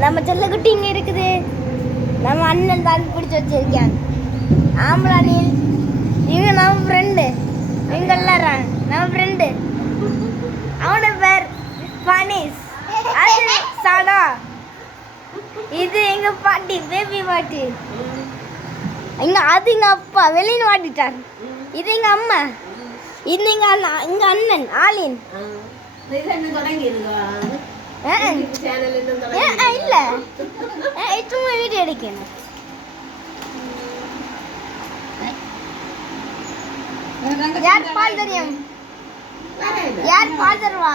நம்ம செல்லக்குட்டி இங்கே இருக்குது. நம்ம அண்ணன் தான் பிடிச்சி வச்சிருக்கேன். ஆம்பளானில் இவங்க நம்ம ஃப்ரெண்டு. இவங்க எல்லாரும் நம்ம ஃப்ரெண்டு. அவனோட பேர் பனிஸ். அது சனா. இது எங்க பாட்டி, பேபி பாட்டி. அது எங்க அப்பா வெளியில் மாட்டிட்டார். இது எங்க அம்மா. இது எங்க அண்ணன் ஆலின். இல்ல சும்மா வீடியோ எடுக்கணும். யார் பால் தெரியும்? யார் பால் தருவா?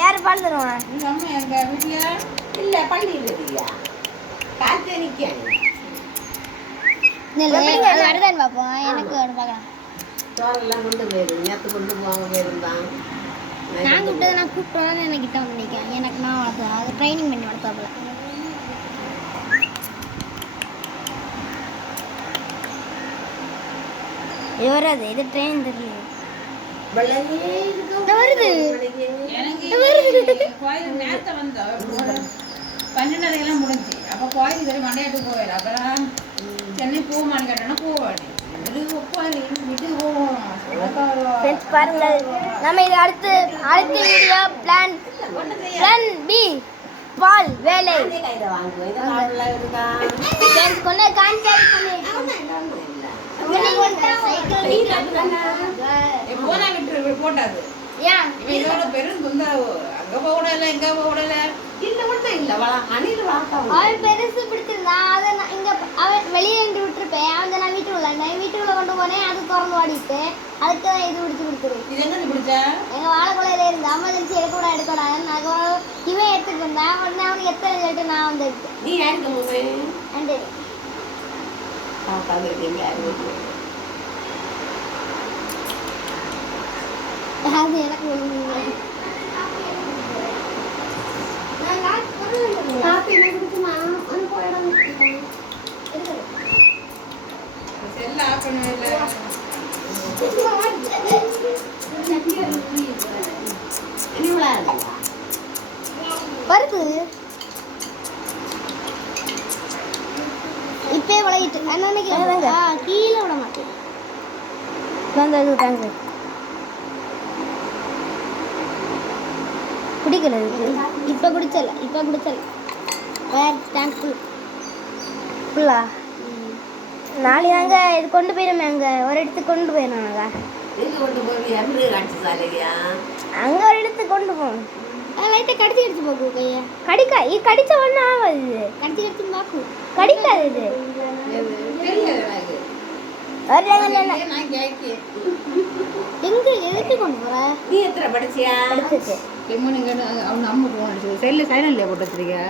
யார் பால் தருவா? வருதான் பாப்போம். எனக்கு பார்க்கலாம். நான் கூப்பிட்டதை நான் கூப்பிட்டோன்னு எனக்கு கிட்ட வந்து நிற்கேன். எனக்கு நான் வளர்த்தேன். அது ட்ரைனிங் பண்ணி வளர்த்தாப்புல. இது வராது. இது ட்ரெயின் தெரியல. வருது நேரத்தை வந்து 12:30 முடிஞ்சு. அப்போ கோயில் சரி மண்டையாட்டு போயிடு. அப்புறம் சென்னை போமான்னு கேட்டோன்னா போவாடி. பாருங்க, நம்ம இது அடுத்த வீடியோ பிளான் பி பால் வேலை போட்டாது. பெரும் தொந்தரவு. அங்க போக கூடாது, எங்க போக கூடாது. பெருசு பிடிச்சிருந்தா அதை நான் இங்க அவன் வெளியே நின்று விட்டுருப்பேன். அவன் நான் வீட்டுக்குள்ள கொண்டு போனேன். அது திறந்து ஓடிட்டு அதுக்கு தான் இது பிடிச்சி கொடுத்துருவேன். இது எங்க பிடிச்சா? எங்க வாழைக்குலையில இருந்து எமர்ஜென்சி எடுக்கூடாது. நான் இவன் எடுத்துட்டு இருந்தேன். உடனே அவனுக்கு எத்தனை சொல்லிட்டு நான் வந்து எடுத்தேன். நீ யாருக்கு அது எனக்கு வருது. இப்பே விளையிட்டு கீழே விட மாட்டேன். குடிக்கல. இப்போ குடிச்சல வேற டேங்க் ஃபுல்லா. நாளை தாங்க இது கொண்டு போயிடுமே. அங்கே ஒரு இடத்துக்கு கொண்டு போயிடணும். அங்கே ஒரு இடத்துக்கு கொண்டு போகணும். லைட்டாக கடிச்சு பார்க்கும் கையை. கடிச்ச ஒன்றும் ஆகாது. கடிச்சு பார்க்கும். கடிக்காது. இது எங்க எதுக்கு கொண்டு போற? நீ எத்தனை படிச்சியா? படிச்சிட்டு அவங்க அம்மா போன் அடிச்சு செல்ல சைலண்ட்ல போட்டு வச்சிருக்கியா?